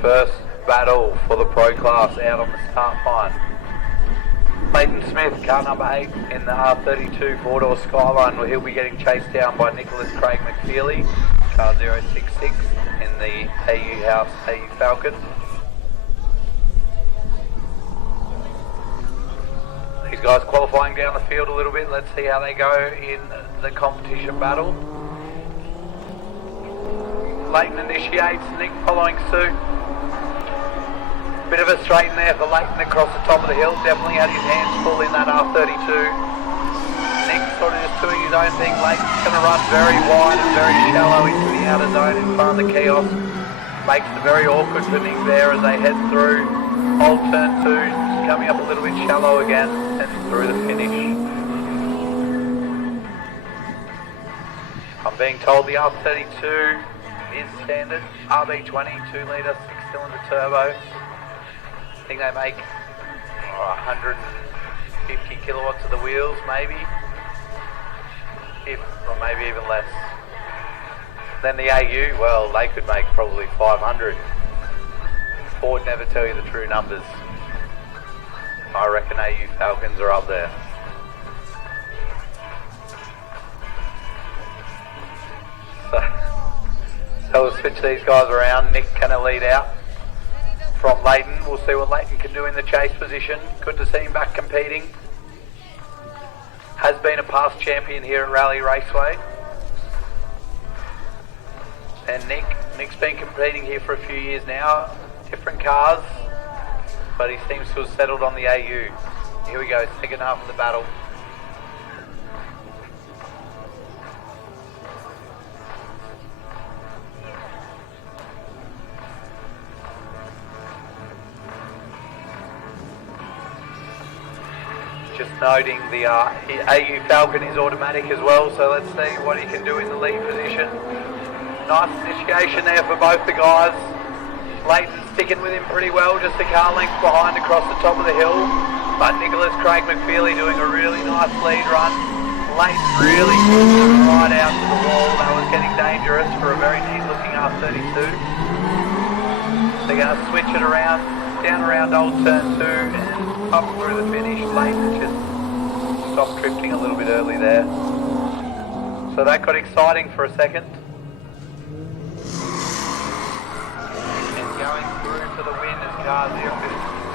first battle for the Pro Class out on the start line. Clayton Smith, car number 8 in the R32 four-door Skyline, where he'll be getting chased down by Nicholas Craig McFeely, car 066 in the AU House AU Falcon. These guys qualifying down the field a little bit. Let's see how they go in the competition battle. Leighton initiates, Nick following suit. Bit of a straighten there for Leighton across the top of the hill. Definitely had his hands full in that R32. Nick sort of just doing his own thing. Leighton's going to run very wide and very shallow into the outer zone in front of the kiosk. Makes it very awkward for Nick there as they head through old turn 2, coming up a little bit shallow again and through the finish. I'm being told the R32 is standard RB20 2-litre 6-cylinder turbo. I think they make 150 kilowatts of the wheels, maybe, or maybe even less. Then the AU, well, they could make probably 500. Ford never tell you the true numbers. I reckon AU Falcons are up there. So we'll switch these guys around. Nick kind of lead out from Leighton. We'll see what Leighton can do in the chase position. Good to see him back competing. Has been a past champion here at Raleigh Raceway. And Nick's been competing here for a few years now. Different cars, but he seems to have settled on the AU. Here we go, second half of the battle. Just noting the AU Falcon is automatic as well, so let's see what he can do in the lead position. Nice initiation there for both the guys. Leighton sticking with him pretty well, just a car length behind across the top of the hill. But Nicholas Craig McFeely doing a really nice lead run. Leighton really pushed right out to the wall. That was getting dangerous for a very neat looking R32. They're going to switch it around, down around old turn 2 and up through the finish. Leighton just stopped drifting a little bit early there. So that got exciting for a second. Going through for the win is car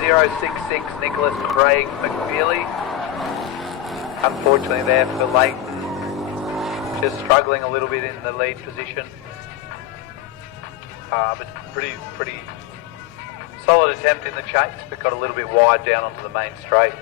066 Nicholas Craig McFeely. Unfortunately there for Leighton, just struggling a little bit in the lead position. But pretty solid attempt in the chase, but got a little bit wide down onto the main straight.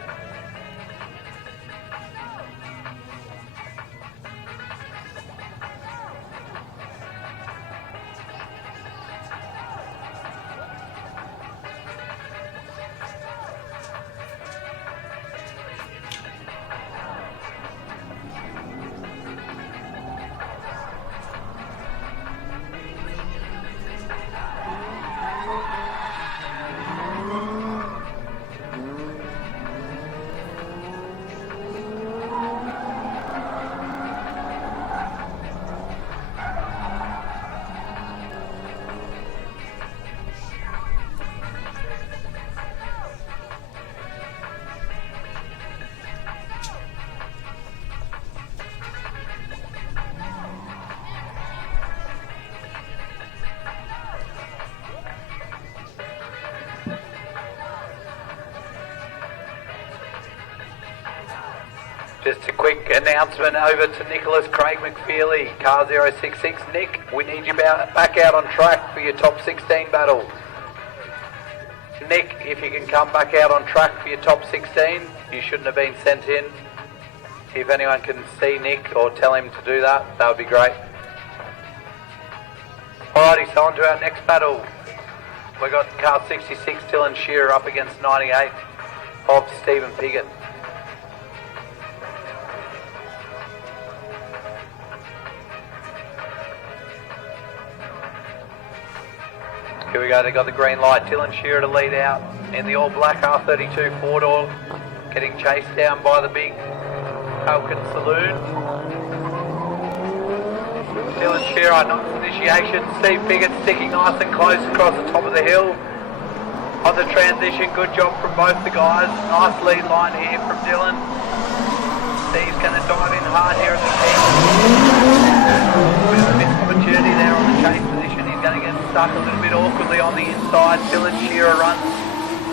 Just a quick announcement over to Nicholas Craig McFeely, car 066. Nick, we need you back out on track for your top 16 battle. Nick, if you can come back out on track for your top 16, you shouldn't have been sent in. If anyone can see Nick or tell him to do that, that would be great. Alrighty, so on to our next battle. We've got car 66, Dylan Shearer, up against 98 of Stephen Piggott. Here we go, they got the green light. Dylan Shearer to lead out in the all-black R32 four-door, getting chased down by the big Falcon Saloon. Dylan Shearer, nice initiation. Steve Piggott sticking nice and close across the top of the hill. On the transition, good job from both the guys. Nice lead line here from Dylan. Steve's going to dive in hard here at the peak. Bit of a missed opportunity there on the chase position. He's going to get stuck a little bit awkwardly on the inside. Dylan Shearer runs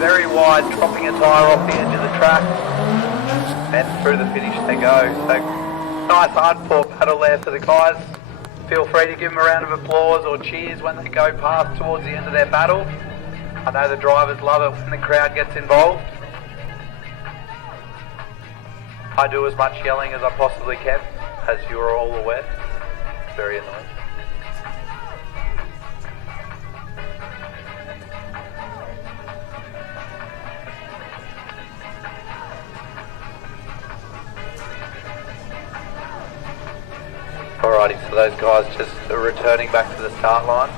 very wide, dropping a tyre off the edge of the track. And through the finish they go. So nice hard-fought battle there for the guys. Feel free to give them a round of applause or cheers when they go past towards the end of their battle. I know the drivers love it when the crowd gets involved. I do as much yelling as I possibly can, as you are all aware. It's very annoying. Alrighty, so those guys just are returning back to the start line.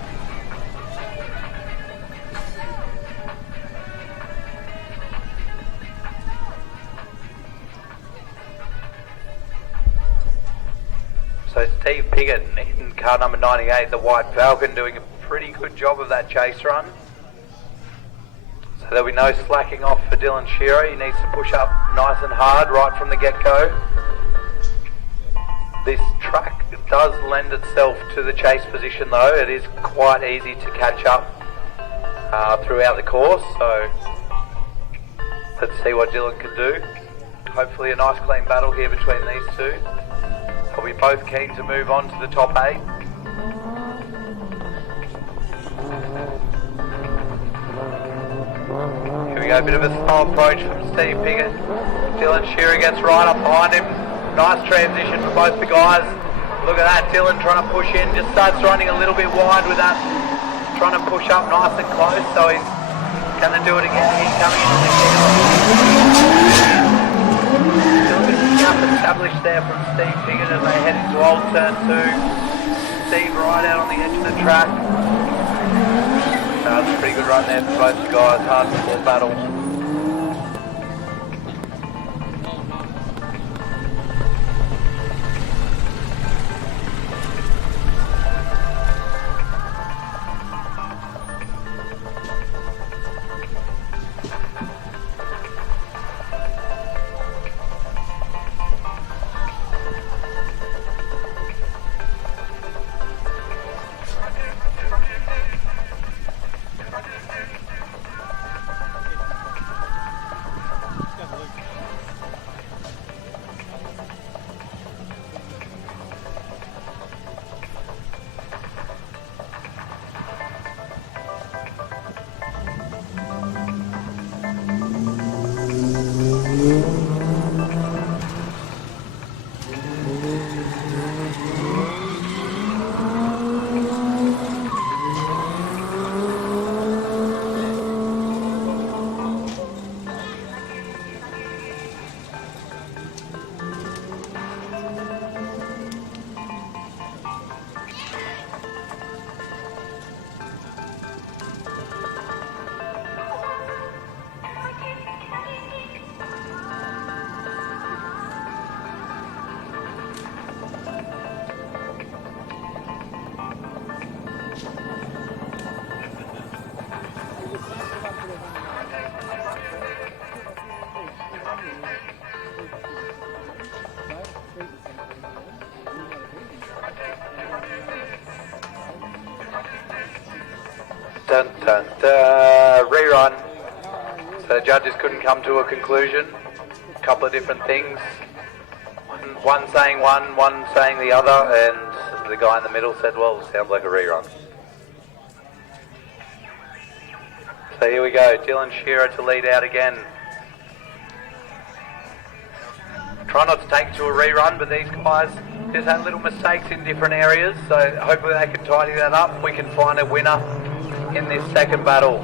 So Steve Piggott in car number 98, the White Falcon, doing a pretty good job of that chase run. So there'll be no slacking off for Dylan Shearer. He needs to push up nice and hard right from the get-go. This track does lend itself to the chase position though. It is quite easy to catch up throughout the course, so let's see what Dylan can do. Hopefully a nice clean battle here between these two. They'll be both keen to move on to the top 8. Here we go, a bit of a slow approach from Steve Piggott. Dylan Shearer gets right up behind him. Nice transition for both the guys. Look at that, Dylan trying to push in, just starts running a little bit wide with that, trying to push up nice and close, so he's going to do it again. He's coming into the kill. Still a bit of gap established there from Steve Piggott as they head into old turn 2. Steve right out on the edge of the track. That was a pretty good run there for both the guys, hard fought battle. Dun, dun, dun. Rerun. So the judges couldn't come to a conclusion. A couple of different things. One saying one saying the other, and the guy in the middle said, well, it sounds like a rerun. So here we go, Dylan Shearer to lead out again. Try not to take it to a rerun, but these guys just had little mistakes in different areas, so hopefully they can tidy that up. We can find a winner in this second battle.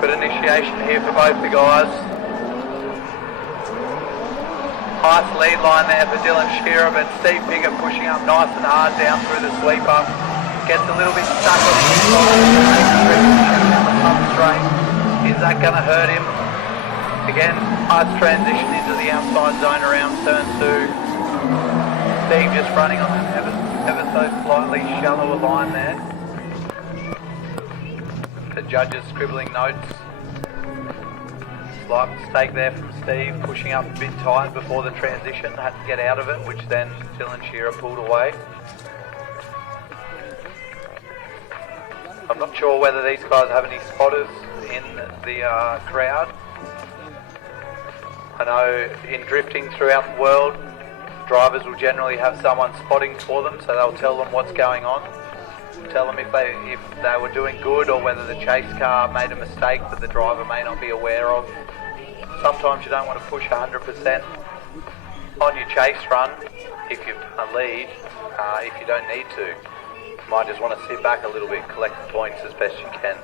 Good initiation here for both the guys. Nice lead line there for Dylan Shearer, but Steve Piggott pushing up nice and hard down through the sweeper. Gets a little bit stuck on the inside down the front straight. Is that going to hurt him? Again, nice transition into the outside zone around turn 2. Steve just running on an ever so slightly shallower line there. The judges scribbling notes. Slight mistake there from Steve, pushing up a bit tight before the transition, had to get out of it, which then Dylan Shearer pulled away. I'm not sure whether these guys have any spotters in the crowd. I know in drifting throughout the world, drivers will generally have someone spotting for them, so they'll tell them what's going on. Tell them if they were doing good or whether the chase car made a mistake that the driver may not be aware of. Sometimes you don't want to push 100% on your chase run if you're a lead, if you don't need to. You might just want to sit back a little bit, collect the points as best you can.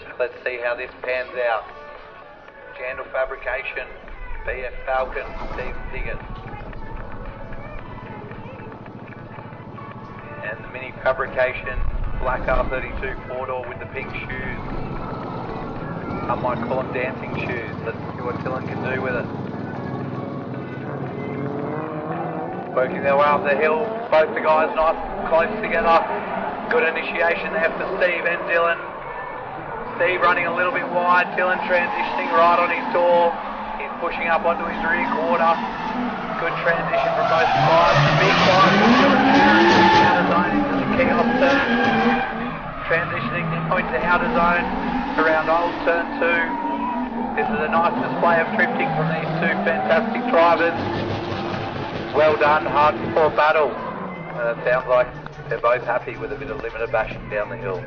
So let's see how this pans out. Jandal Fabrication, BF Falcon, Steve Piggott. And the Mini Fabrication black R32 four-door with the pink shoes. I might call them dancing shoes. Let's see what Dylan can do with it. Working their way up the hill, both the guys nice close together. Good initiation there for Steve and Dylan. Steve running a little bit wide, Dylan transitioning right on his door. He's pushing up onto his rear quarter. Good transition from both sides. The big side from Dylan out of zone into the key-off turn. Transitioning now into outer zone around old turn 2. This is a nice display of drifting from these two fantastic drivers. Well done, hard fought battle. And it sounds like they're both happy with a bit of limited bashing down the hill.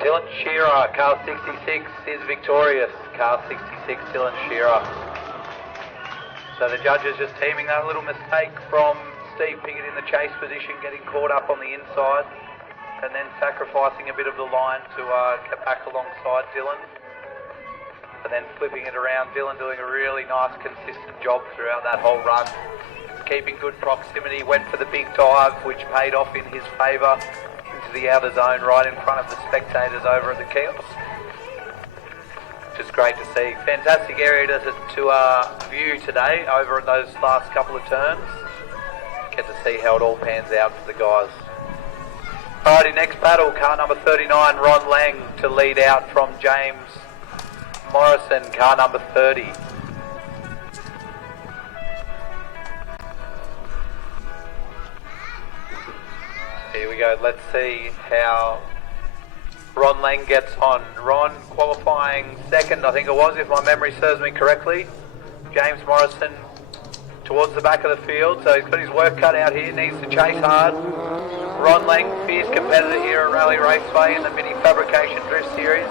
Dylan Shearer, car 66 is victorious. Car 66, Dylan Shearer. So the judges just teaming that little mistake from Steve Piggott in the chase position, getting caught up on the inside, and then sacrificing a bit of the line to get back alongside Dylan. And then flipping it around, Dylan doing a really nice consistent job throughout that whole run. Keeping good proximity, went for the big dive, which paid off in his favour. The outer zone right in front of the spectators over at the kiosk. Just great to see. Fantastic area to view today over at those last couple of turns. Get to see how it all pans out for the guys. Alrighty, next battle, car number 39, Ron Lang to lead out from James Morrison, car number 30. Here we go, let's see how Ron Lang gets on. Ron qualifying second, I think it was, if my memory serves me correctly. James Morrison towards the back of the field, so he's got his work cut out here, needs to chase hard. Ron Lang, fierce competitor here at Raleigh Raceway in the Mini Fabrication Drift Series.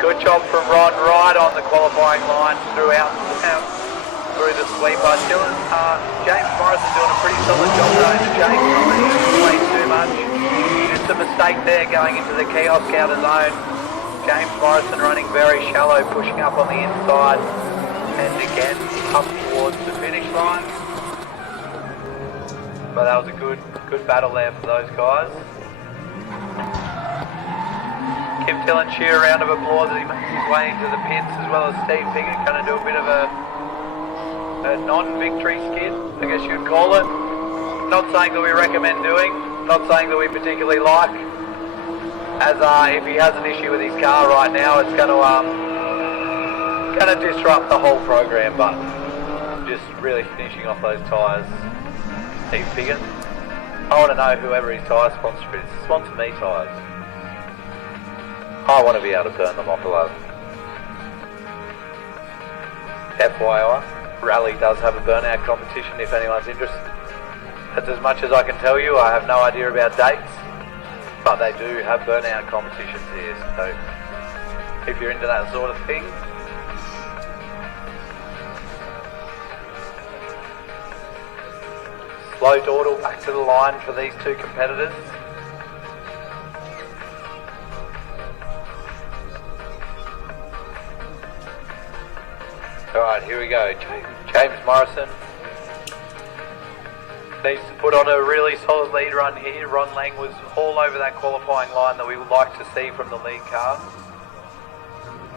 Good job from Ron, right on the qualifying line throughout. Through the sweeper. James Morrison doing a pretty solid job though in the chase, not letting him play too much. Just a mistake there going into the kiosk outer zone. James Morrison running very shallow, pushing up on the inside, and again up towards the finish line. But that was a good battle there for those guys. Give Dylan Shearer a round of applause as he makes his way into the pits, as well as Steve Piggott, going to do a bit of a non-victory skid, I guess you'd call it. Not saying that we recommend doing, not saying that we particularly like, as if he has an issue with his car right now, it's going to disrupt the whole program, but just really finishing off those tyres. Steve Piggott, I want to know whoever his tyre sponsor is. Sponsor me tyres. I want to be able to burn them off a lot. FYI. Raleigh does have a burnout competition if anyone's interested. That's as much as I can tell you. I have no idea about dates, but they do have burnout competitions here, so if you're into that sort of thing. Slow dawdle back to the line for these two competitors. Alright, here we go. James Morrison needs to put on a really solid lead run here. Ron Lang was all over that qualifying line that we would like to see from the lead car.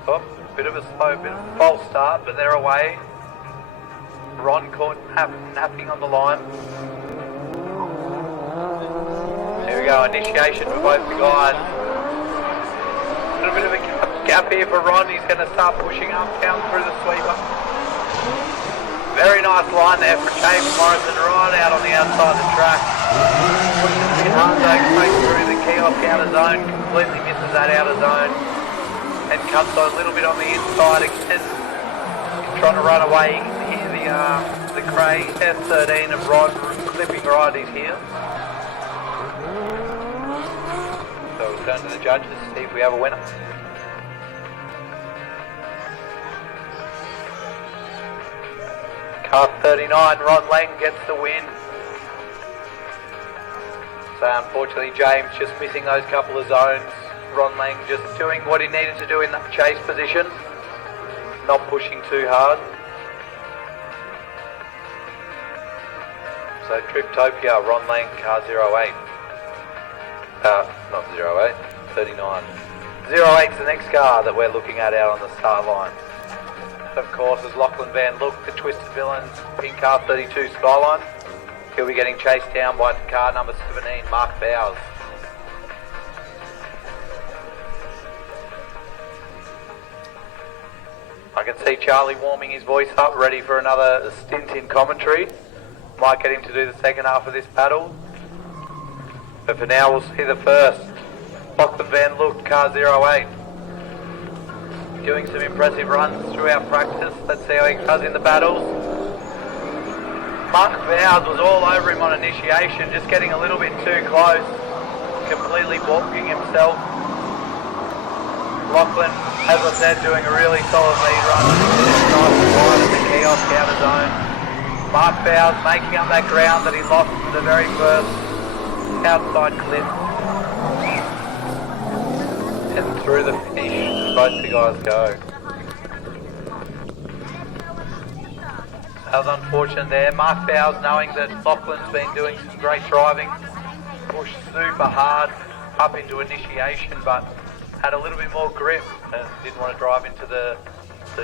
Oh, bit of a false start, but they're away. Ron caught napping on the line. Here we go, initiation for both the guys. A little bit of a gap here for Ron. He's going to start pushing up, down through the sweeper. Very nice line there for James Morrison, right out on the outside of the track. Pushes a bit hard though, straight through the kiosk outer zone, completely misses that outer zone. And comes on a little bit on the inside again. Trying to run away. You can hear the Cray F13 of Rod clipping right his heels. So we'll turn to the judges to see if we have a winner. Car 39, Rod Lang gets the win. So unfortunately James just missing those couple of zones. Ron Lang just doing what he needed to do in that chase position. Not pushing too hard. So Triptopia, Ron Lang, car 08. Not 08, 39. 08's the next car that we're looking at out on the start line. Of course, is Lachlan Van Look, the Twisted Villains, pink car 32 Skyline. He'll be getting chased down by car number 17, Mark Bowers. I can see Charlie warming his voice up, ready for another stint in commentary. Might get him to do the second half of this battle. But for now, we'll see the first. Lachlan Van Look, car 08. Doing some impressive runs throughout practice. Let's see how he does in the battles. Mark Bowers was all over him on initiation, just getting a little bit too close. Completely balking himself. Lachlan, as I said, doing a really solid lead run. Nice and wide at the kiosk outer zone. Mark Bowers making up that ground that he lost in the very first outside clip. And through the finish, both the guys go. That was unfortunate there. Mark Bowers, knowing that Lachlan's been doing some great driving, pushed super hard up into initiation, but had a little bit more grip and didn't want to drive into the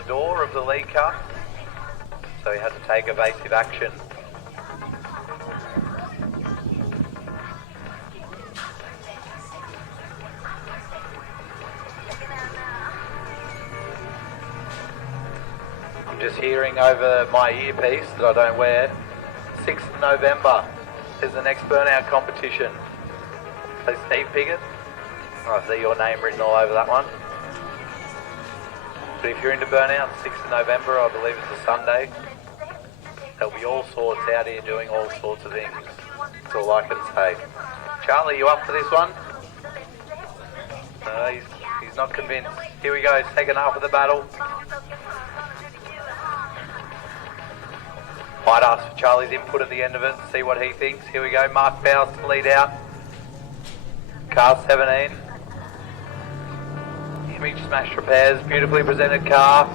door of the lead car, so he had to take evasive action. I'm just hearing over my earpiece that I don't wear, 6th of November is the next burnout competition. So Steve Piggott, I see your name written all over that one. But if you're into burnout, 6th of November, I believe it's a Sunday. There'll be all sorts out here doing all sorts of things. That's all I can say. Charlie, you up for this one? He's not convinced. Here we go, second half of the battle. Might ask for Charlie's input at the end of it, see what he thinks. Here we go, Mark Bowers to lead out. Car 17. Image Smash Repairs, beautifully presented car.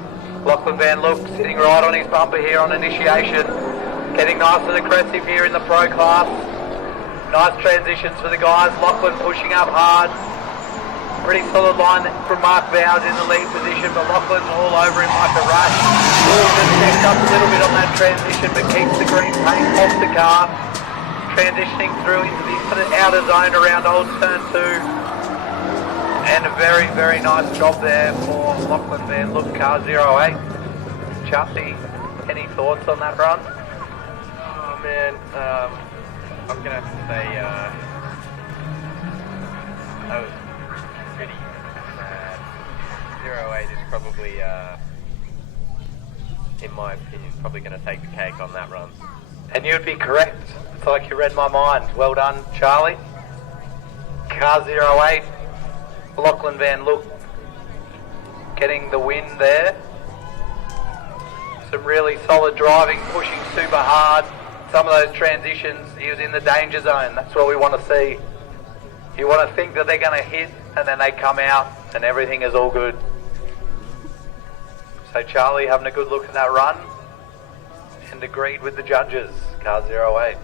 Lachlan Van Look sitting right on his bumper here on initiation. Getting nice and aggressive here in the pro class. Nice transitions for the guys. Lachlan pushing up hard. Pretty solid line from Mark Bowers in the lead position, but Lachlan's all over him like a rush. Just necked up a little bit on that transition, but keeps the green paint off the car. Transitioning through into the outer zone around Old Turn 2. And a very, very nice job there for Lachlan Van Look, car 08. Charlie, any thoughts on that run? Oh man, I'm going to have to say that was pretty bad. 08 is probably, in my opinion, probably going to take the cake on that run. And you'd be correct. It's like you read my mind. Well done, Charlie. Car 08, Lachlan Van Look getting the win there. Some really solid driving, pushing super hard. Some of those transitions, he was in the danger zone. That's what we want to see. You want to think that they're going to hit, and then they come out, and everything is all good. So Charlie having a good look at that run and agreed with the judges, car 08.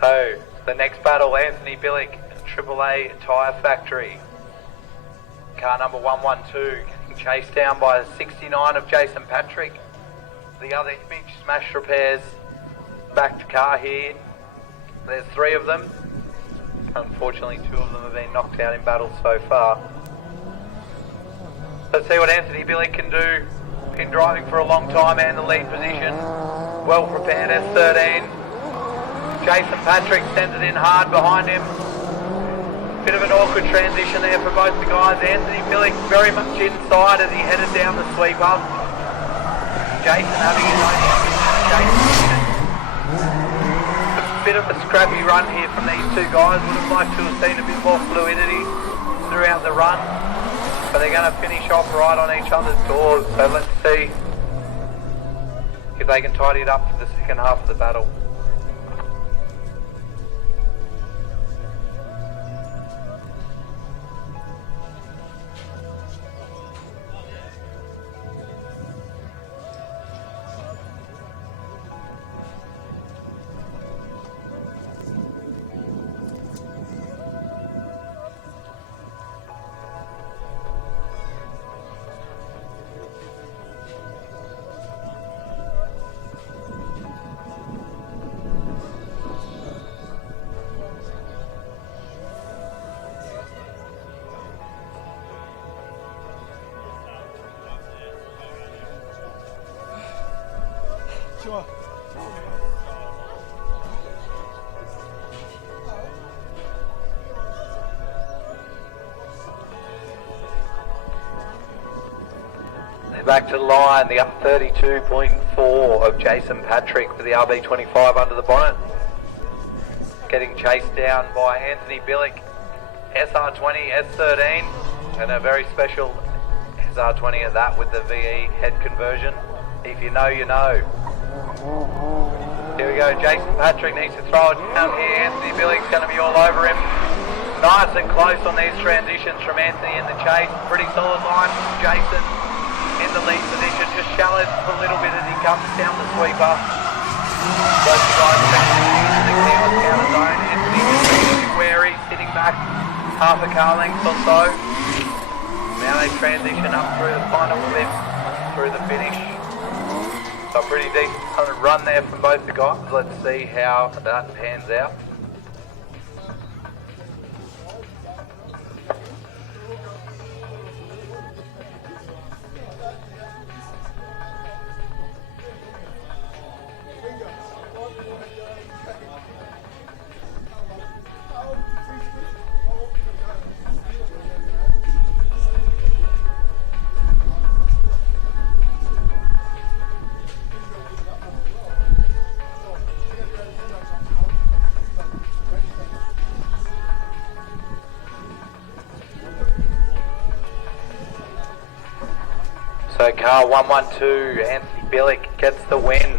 So the next battle, Anthony Billick, AAA Tyre Factory. Car number 112 getting chased down by 69 of Jason Patrick. The other Image Smash Repairs backed car here. There's 3 of them. Unfortunately, 2 of them have been knocked out in battle so far. Let's see what Anthony Billick can do. Been driving for a long time and the lead position. Well prepared, S13. Jason Patrick sends it in hard behind him. Bit of an awkward transition there for both the guys. Anthony Billick very much inside as he headed down the sweeper. Jason having his own Jason. A bit of a scrappy run here from these 2 guys. Would have liked to have seen a bit more fluidity throughout the run. But they're going to finish off right on each other's doors. So let's see if they can tidy it up for the second half of the battle. Sure. They're back to the line, the up 32.4 of Jason Patrick with the RB25 under the bonnet. Getting chased down by Anthony Billick, SR20, S13, and a very special SR20 at that with the VE head conversion. If you know, you know. Here we go, Jason Patrick needs to throw it down here. Anthony Billick's going to be all over him. Nice and close on these transitions from Anthony in the chase. Pretty solid line from Jason in the lead position. Just shallows a little bit as he comes down the sweeper. Both the guys into the chaos counter zone. Anthony just wary, sitting back half a car length or so. Now they transition up through the final clip, through the finish. So a pretty decent run there from both the guys. Let's see how that pans out. So car 112, Anthony Billick gets the win.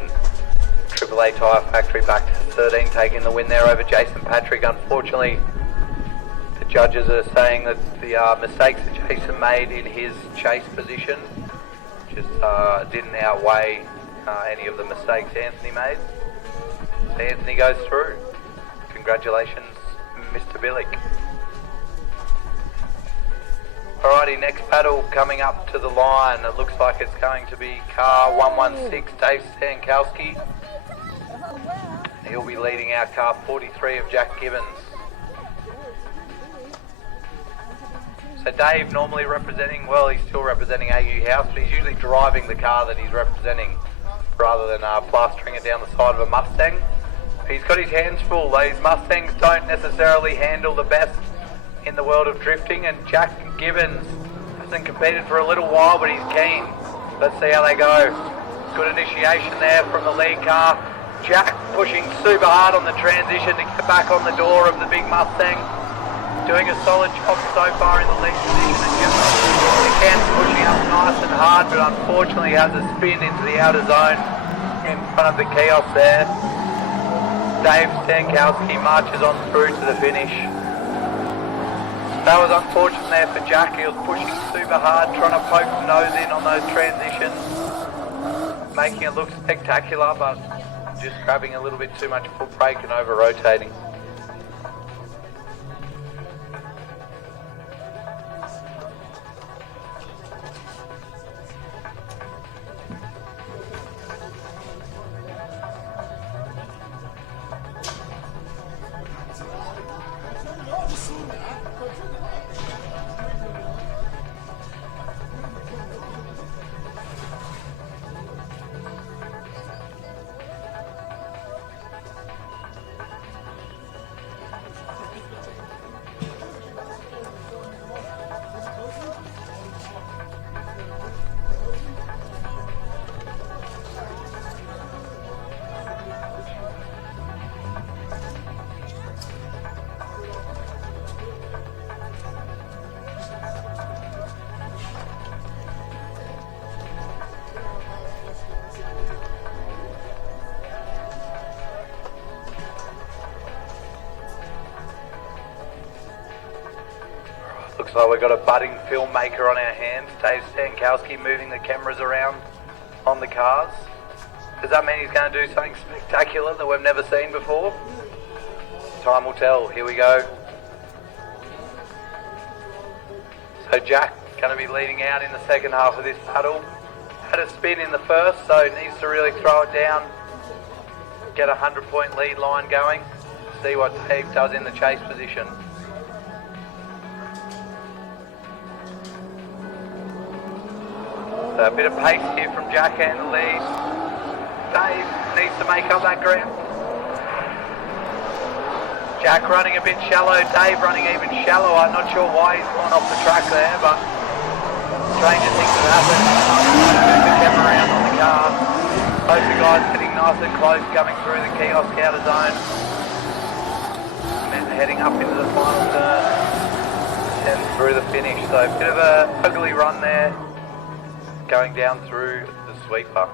AAA Tyre Factory back to 13, taking the win there over Jason Patrick. Unfortunately, the judges are saying that the mistakes that Jason made in his chase position just didn't outweigh any of the mistakes Anthony made. So Anthony goes through. Congratulations, Mr. Billick. Alrighty, next battle coming up to the line. It looks like it's going to be car 116, Dave Stankowski. He'll be leading our car 43 of Jack Gibbons. So Dave normally representing, well, he's still representing AU House, but he's usually driving the car that he's representing rather than plastering it down the side of a Mustang. He's got his hands full. These Mustangs don't necessarily handle the best in the world of drifting, and Jack Gibbons hasn't competed for a little while, but he's keen. Let's see how they go. Good initiation there from the lead car. Jack pushing super hard on the transition to get back on the door of the big Mustang. Doing a solid job so far in the lead position, and Jack's pushing up nice and hard, but unfortunately has a spin into the outer zone in front of the kiosk there. Dave Stankowski marches on through to the finish. That was unfortunate there for Jack. He was pushing super hard, trying to poke the nose in on those transitions, making it look spectacular, but just grabbing a little bit too much foot brake and over rotating. Looks like we've got a budding filmmaker on our hands. Dave Stankowski moving the cameras around on the cars. Does that mean he's going to do something spectacular that we've never seen before? Time will tell. Here we go. So Jack going to be leading out in the second half of this battle. Had a spin in the first, so needs to really throw it down. Get a 100-point lead line going. See what Dave does in the chase position. So a bit of pace here from Jack and the lead. Dave needs to make up that ground. Jack running a bit shallow, Dave running even shallow. I'm not sure why he's gone off the track there, but stranger things have happened. Move the camera around on the car. Both the guys sitting nice and close, coming through the kiosk outer zone. And then heading up into the final turn and through the finish. So a bit of a ugly run there, going down through the sweeper.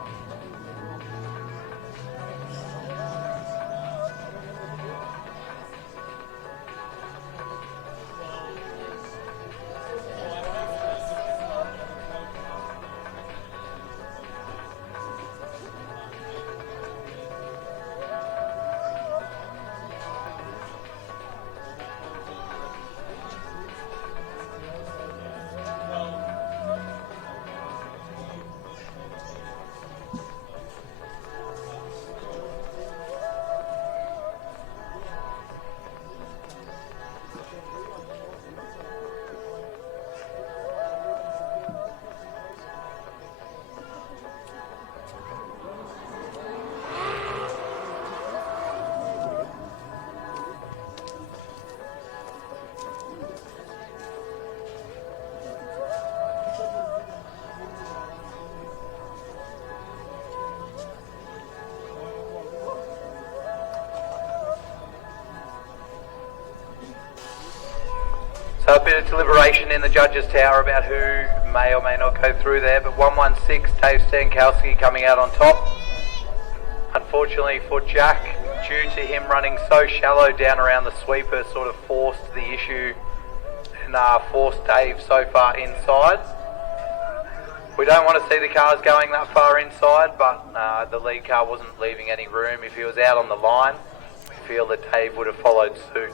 So a bit of deliberation in the judges' tower about who may or may not go through there, but 116, Dave Stankowski coming out on top. Unfortunately for Jack, due to him running so shallow down around the sweeper, sort of forced the issue and forced Dave so far inside. We don't want to see the cars going that far inside, but the lead car wasn't leaving any room. If he was out on the line, we feel that Dave would have followed suit.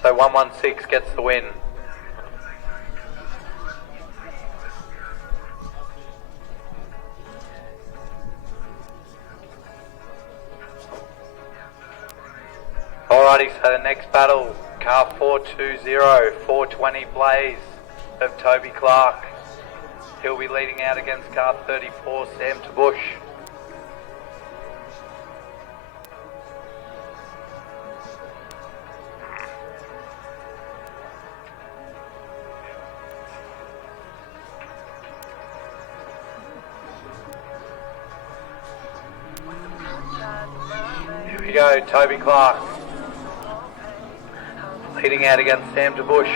So 116 gets the win. Alrighty, so the next battle, car 420, 420 Blaze of Toby Clark. He'll be leading out against car 34, Sam Tabush. Here we go, Toby Clark leading out against Sam Tabush.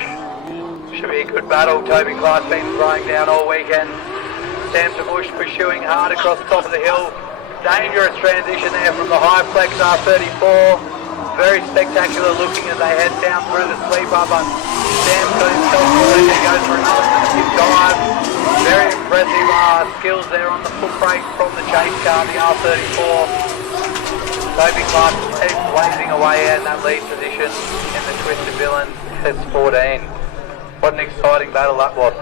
Should be a good battle. Toby Clark's been throwing down all weekend. Sam Tabush pursuing hard across the top of the hill. Dangerous transition there from the high flex R34. Very spectacular looking as they head down through the sweeper, but Sam's got himself forward and he goes for another massive dive. Very impressive skills there on the foot brake from the chase car, the R34. Toby Clark keeps blazing away in that lead position in the Twisted Villains S14. What an exciting battle that was.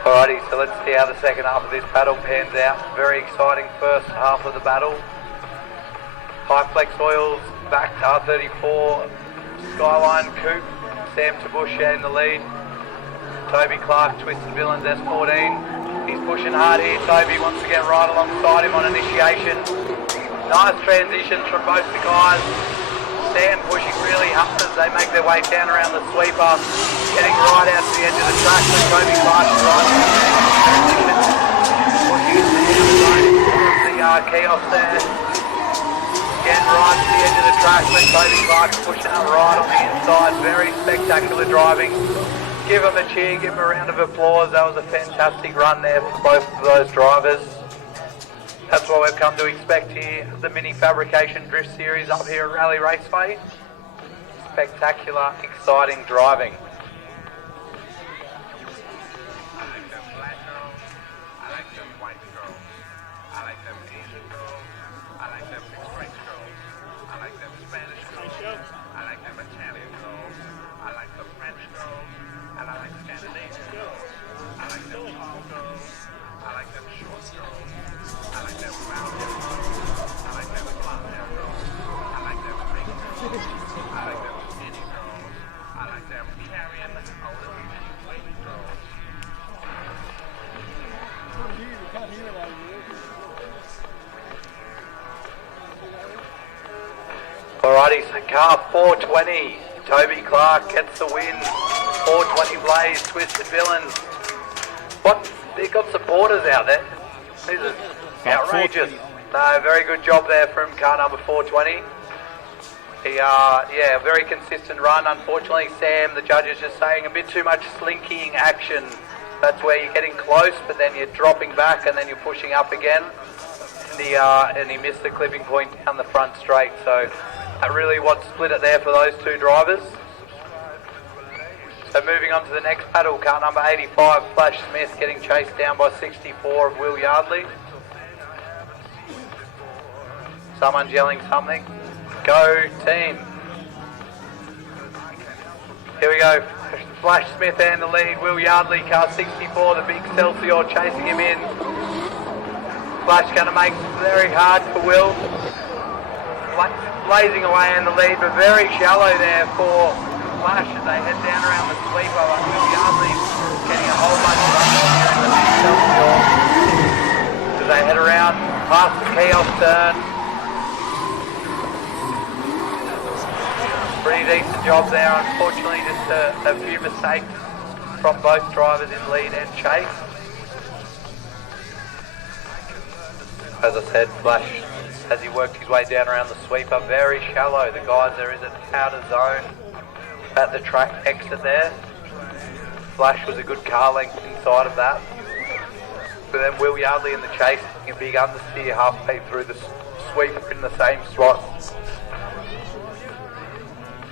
Alrighty, so let's see how the second half of this battle pans out. Very exciting first half of the battle. High Flex Oils back to R34, Skyline Coupe, Sam Tabusha in the lead. Toby Clark, Twisted Villains S14. He's pushing hard here. Toby wants to get right alongside him on initiation. Nice transitions from both the guys. Sam pushing really hard as they make their way down around the sweeper, getting right out to the edge of the track. But Toby Clark is right on the pushing into the zone of the kiosk there. Getting right to the edge of the track, but Toby Clark pushing up right on the inside. Very spectacular driving. Give him a cheer, give him a round of applause. That was a fantastic run there for both of those drivers. That's what we've come to expect here, the Mini Fabrication Drift Series up here at Raleigh Raceway. Spectacular, exciting driving. I like them black girls, I like them white girls, I like them Asian girls, I like them mixed race girls, I like them Spanish girls, I like them Italian girls, I like them French girls, and I like Scandinavian girls, I like them tall girls, I like them short girls, I like them round hair girls, I like them blonde hair girls, I like them big girls, I like them skinny girls, I like them carrying a little bitty wavy girls. Alrighty, so car 420, Toby Clark gets the win. 420 Blaze, Twisted Villains. What? They've got supporters out there. This is outrageous. No, very good job there from car number 420. Yeah, very consistent run. Unfortunately, Sam, the judge is just saying a bit too much slinking action. That's where you're getting close, but then you're dropping back and then you're pushing up again. And he missed the clipping point down the front straight. So that really what split it there for those two drivers. So moving on to the next battle, car number 85, Flash Smith getting chased down by 64 of Will Yardley. Someone's yelling something. Go team. Here we go. Flash Smith and the lead. Will Yardley, car 64, the big Celsior chasing him in. Flash going to make it very hard for Will. Blazing away in the lead, but very shallow there for Flash as they head down around the sweeper. Like Will Yardley getting a whole bunch of runs here in the big Celsior as they head around past the kiosk turn. Pretty decent job there. Unfortunately, just a few mistakes from both drivers in lead and chase. As I said, Flash, as he worked his way down around the sweeper, very shallow. The guys, there is an outer zone at the track exit there. Flash was a good car length inside of that. But then Will Yardley in the chase, a big understeer halfway through the sweeper in the same spot.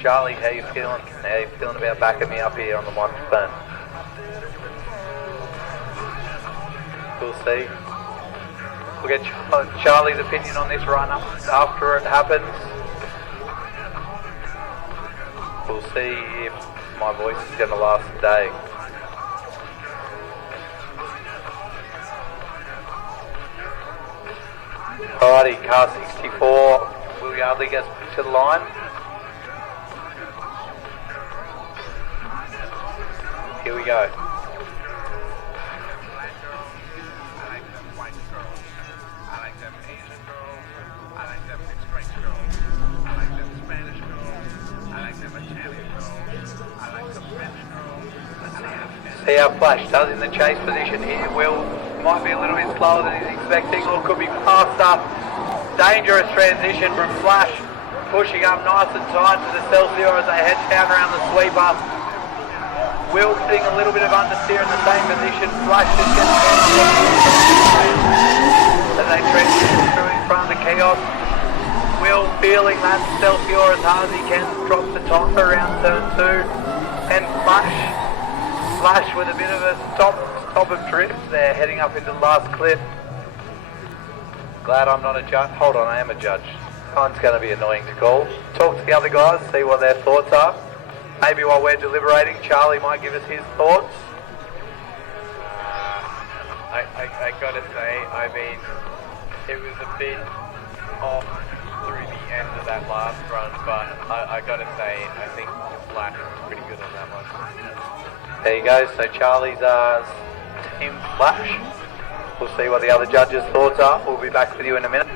Charlie, how you feeling? How you feeling about backing me up here on the microphone? We'll see. We'll get Charlie's opinion on this run after it happens. We'll see if my voice is going to last a day. Alrighty, car 64, Will Yardley gets to the line. Here we go. See how Flash does in the chase position here. Will might be a little bit slower than he's expecting, or could be faster. Dangerous transition from Flash, pushing up nice and tight to the Celsior as they head down around the sweeper. Will seeing a little bit of understeer in the same position. Flash just gets as they transition through in front of the kiosk. Will feeling that Celsior as hard as he can, drops the top around turn 2, and Flash with a bit of a stop of drift there, heading up into the last clip. Glad I'm not a judge. Hold on, I am a judge. Time's going to be annoying to call. Talk to the other guys, see what their thoughts are. Maybe while we're deliberating, Charlie might give us his thoughts. I gotta say, I mean, it was a bit off through the end of that last run, but I gotta say, I think Flash was pretty good on that one. There you go, so Charlie's team Flash. We'll see what the other judges' thoughts are. We'll be back with you in a minute.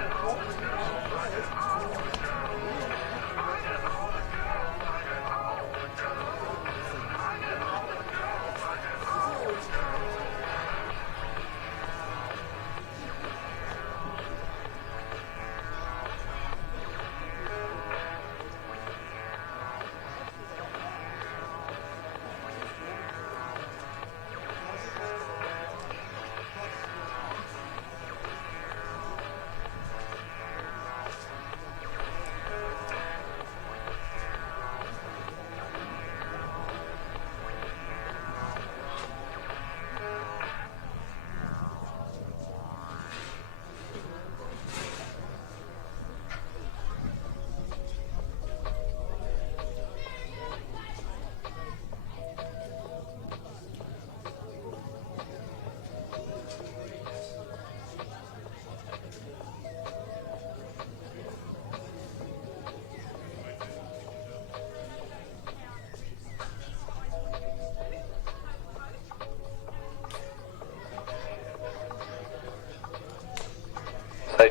So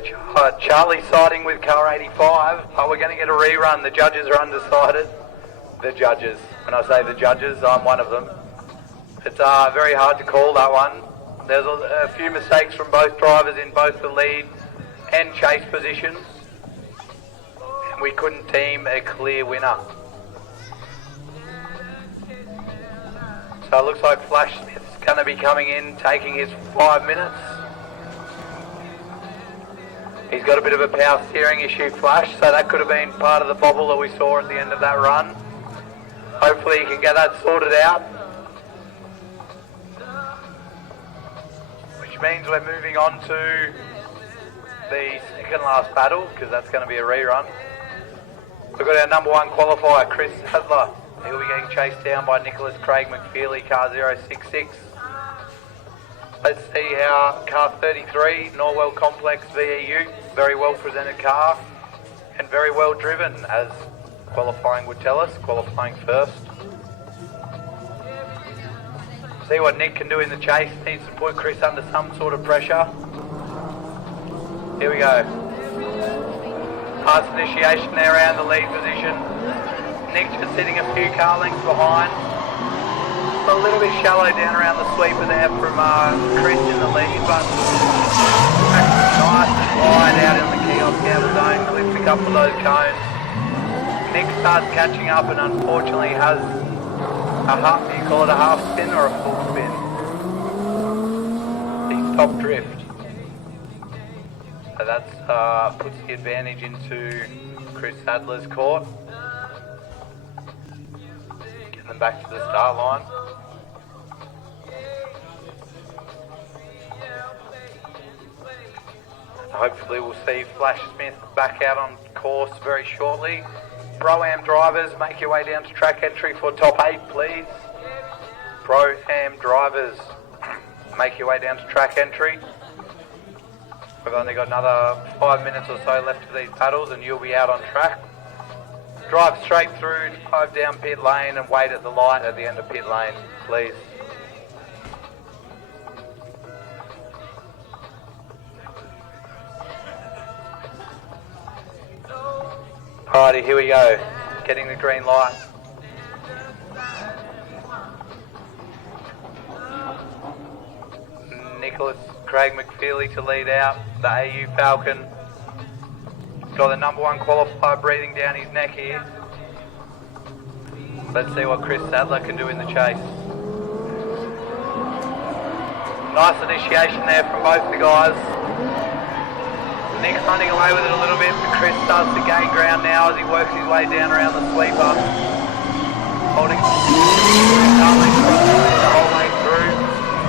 Charlie siding with car 85. Oh, we're going to get a rerun. The judges are undecided. The judges. When I say the judges, I'm one of them. It's very hard to call that one. There's a few mistakes from both drivers in both the lead and chase positions. And we couldn't team a clear winner. So it looks like Flash Smith's going to be coming in, taking his 5 minutes. He's got a bit of a power steering issue, Flash, so that could have been part of the bobble that we saw at the end of that run. Hopefully he can get that sorted out. Which means we're moving on to the second last battle, because that's going to be a rerun. We've got our number 1 qualifier, Chris Sadler. He'll be getting chased down by Nicholas Craig McFeely, car 066. Let's see how car 33, Norwell Complex VEU, very well presented car and very well driven, as qualifying would tell us, qualifying first. See what Nick can do in the chase, needs to put Chris under some sort of pressure. Here we go. Pass initiation there around the lead position. Nick just sitting a few car lengths behind. A little bit shallow down around the sweeper there from Chris in the lead, but nice and wide out in the kiosk out of zone, clips a couple of those cones. Nick starts catching up and unfortunately has a half, do you call it a half spin or a full spin? He stopped drift. So that puts the advantage into Chris Sadler's court. Getting them back to the start line. Hopefully we'll see Flash Smith back out on course very shortly. Pro-Am drivers, make your way down to track entry for top 8, please. Pro-Am drivers, make your way down to track entry. We've only got another 5 minutes or so left of these paddles and you'll be out on track. Drive straight through, drive down pit lane and wait at the light at the end of pit lane, please. Alrighty, here we go. Getting the green light. Nicholas Craig McFeely to lead out. The AU Falcon. Got the number 1 qualifier breathing down his neck here. Let's see what Chris Sadler can do in the chase. Nice initiation there from both the guys. Nick's running away with it a little bit, but Chris starts to gain ground now as he works his way down around the sweeper. Holding the whole way through.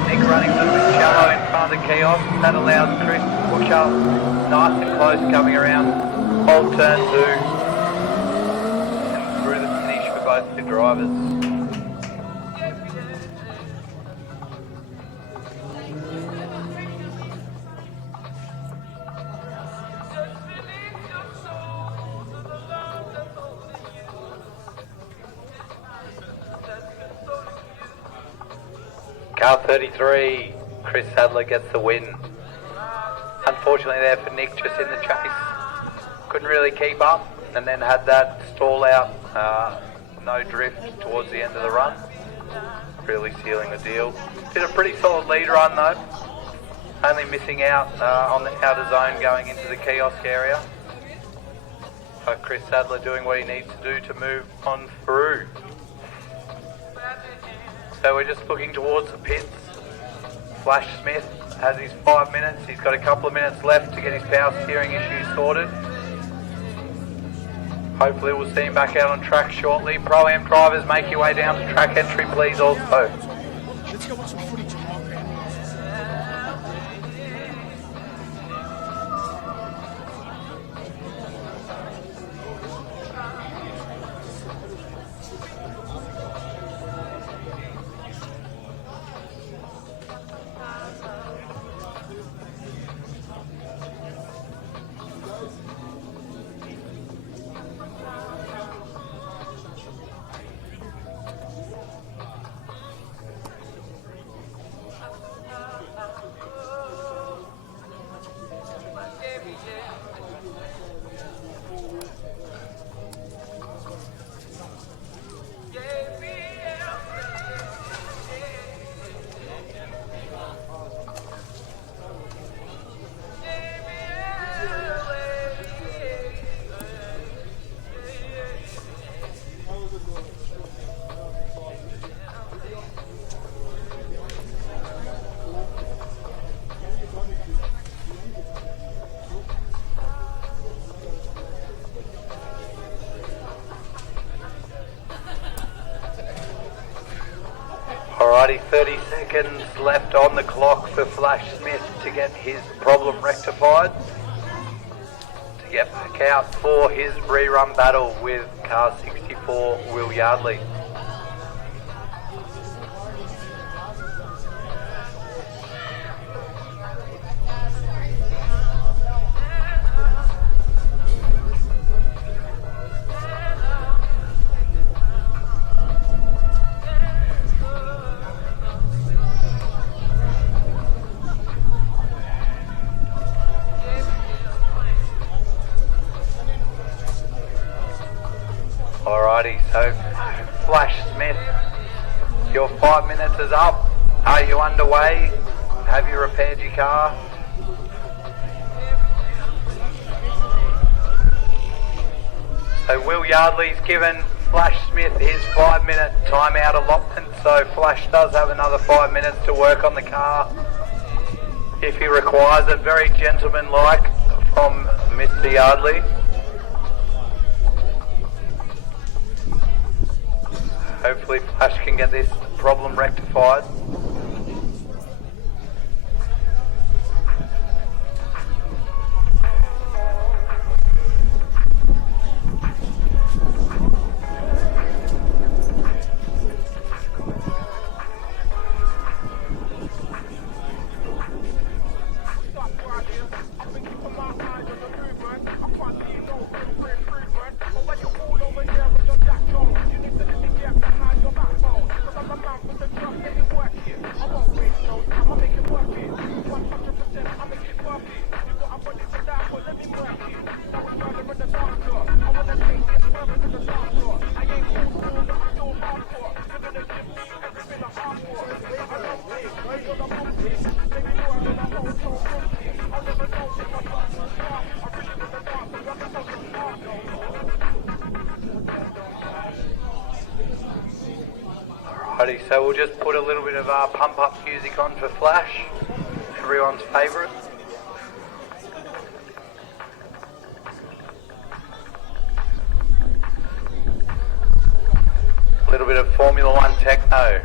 Nick running a little bit shallow in front of the kiosk. That allows Chris to push up nice and close coming around old turn 2 and through the finish for both the drivers. Car 33, Chris Sadler gets the win. Unfortunately there for Nick just in the chase. Couldn't really keep up and then had that stall out, no drift towards the end of the run. Really sealing the deal. Did a pretty solid lead run though. Only missing out on the outer zone going into the kiosk area. But Chris Sadler doing what he needs to do to move on through. So we're just looking towards the pits. Flash Smith has his 5 minutes. He's got a couple of minutes left to get his power steering issues sorted. Hopefully we'll see him back out on track shortly. Pro-Am drivers, make your way down to track entry please also. Let's go watch some footage tomorrow. Alrighty, 30 seconds left on the clock for Flash Smith to get his problem rectified. To get back out for his rerun battle with car 64, Will Yardley. Alrighty, so Flash Smith, your 5 minutes is up. Are you underway? Have you repaired your car? So Will Yardley's given Flash Smith his 5 minute timeout allotment, so Flash does have another 5 minutes to work on the car if he requires it. Very gentlemanlike from Mr. Yardley. Hopefully Flash can get this problem rectified. Alrighty, so we'll just put a little bit of pump up music on for Flash, everyone's favourite. A little bit of Formula One techno.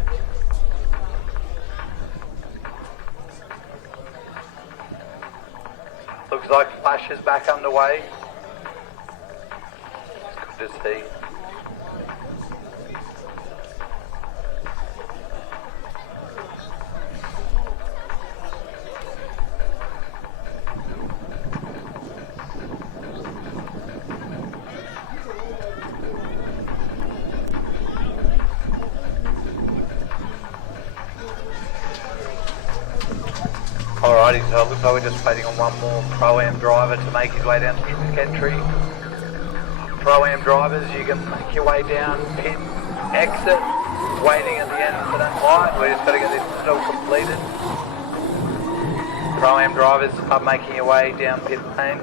Looks like Flash is back underway. It's good to see. Alrighty, so it looks like we're just waiting on one more Pro-Am driver to make his way down to track entry. Pro-Am drivers, you can make your way down, pit, exit, waiting at the end for that light. We're just got to get this all completed. Pro-Am drivers are making your way down pit lane.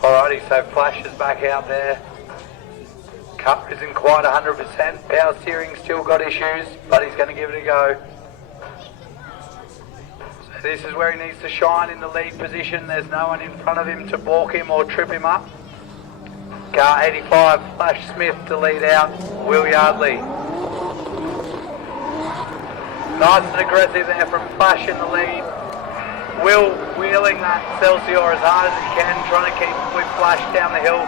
Alrighty, so Flash is back out there. Car isn't quite 100%. Power steering still got issues, but he's going to give it a go. So this is where he needs to shine in the lead position. There's no one in front of him to balk him or trip him up. Car 85, Flash Smith to lead out. Will Yardley. Nice and aggressive there from Flash in the lead. Will wheeling that Celsior as hard as he can, trying to keep with Flash down the hill.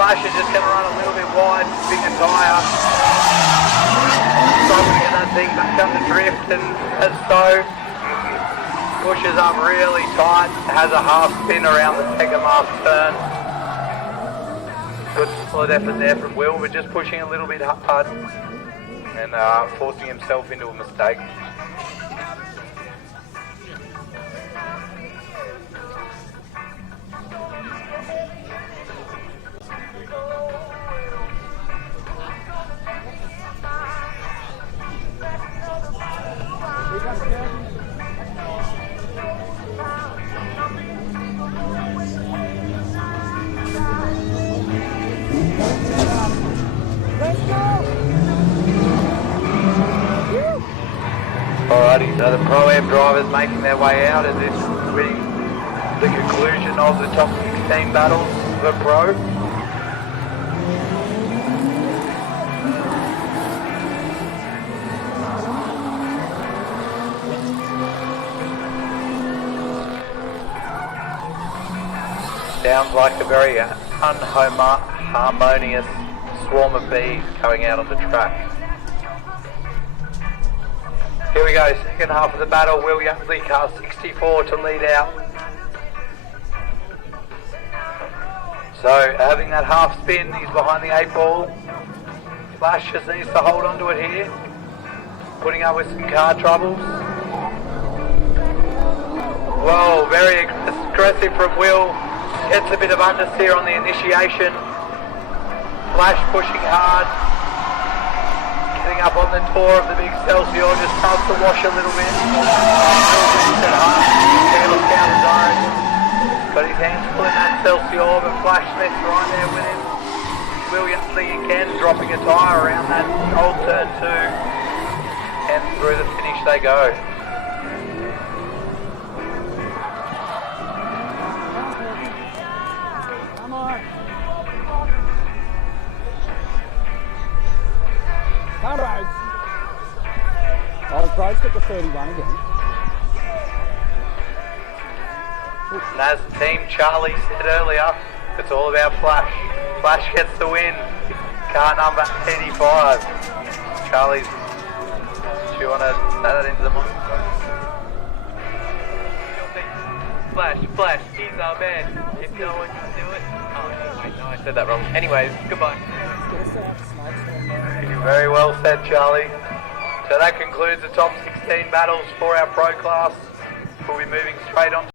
Flash is just going to run a little bit wide, bigger tyre. Struggling to get that thing back under drift, and as so pushes up really tight, has a half spin around the second last turn. Good solid effort there from Will, but just pushing a little bit hard and forcing himself into a mistake. Alrighty, so the Pro-Am drivers making their way out, and this will be the conclusion of the top 16 battles for Pro. Sounds like a very unharmonious swarm of bees going out on the track. Here we go, second half of the battle. Will Yardley, car 64 to lead out. So having that half spin, he's behind the 8 ball. Flash just needs to hold on to it here. Putting up with some car troubles. Whoa, very aggressive from Will. Gets a bit of understeer on the initiation. Flash pushing hard. Getting up on the tour of the big Celsior, just starts to wash a little bit. Down the zone. Got his hands full in that Celsior, but Flash Smith's right there with him. brilliantly again, dropping a tyre around that old turn 2. And through the finish they go. Come on. Come on. Oh, Bryce got the 31 again. And as Team Charlie said earlier, it's all about Flash. Flash gets the win. Car number 85. Charlie's, do you want to say that into the mic? Flash, he's our man. If no one can do it. Oh, no, wait, no, I said that wrong. Anyways, goodbye. Very well said, Charlie. So that concludes the top 16 battles for our pro class. We'll be moving straight on